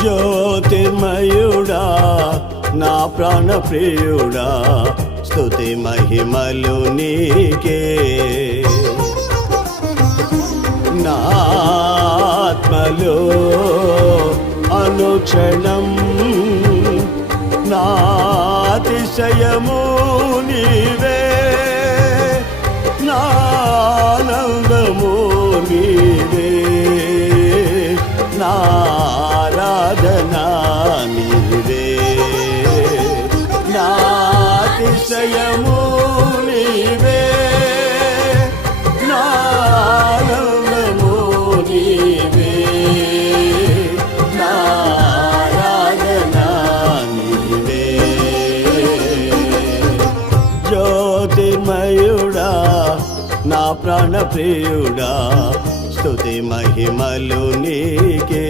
జ్యోతిర్మయుడా నా ప్రాణ ప్రియుడా స్తుతి మహిమలు నీకే నా ఆత్మలో అనుక్షణం నా అతిశయము నీవే నా ఆనందము నీవే నా ఆరాధనా నీవే నా అతిశయము నీవే నా ఆనందము నీవే నా ఆరాధనా నీవే జ్యోతిర్మయుడా నా ప్రాణ ప్రియుడా స్తుతి మహిమలు నీకే.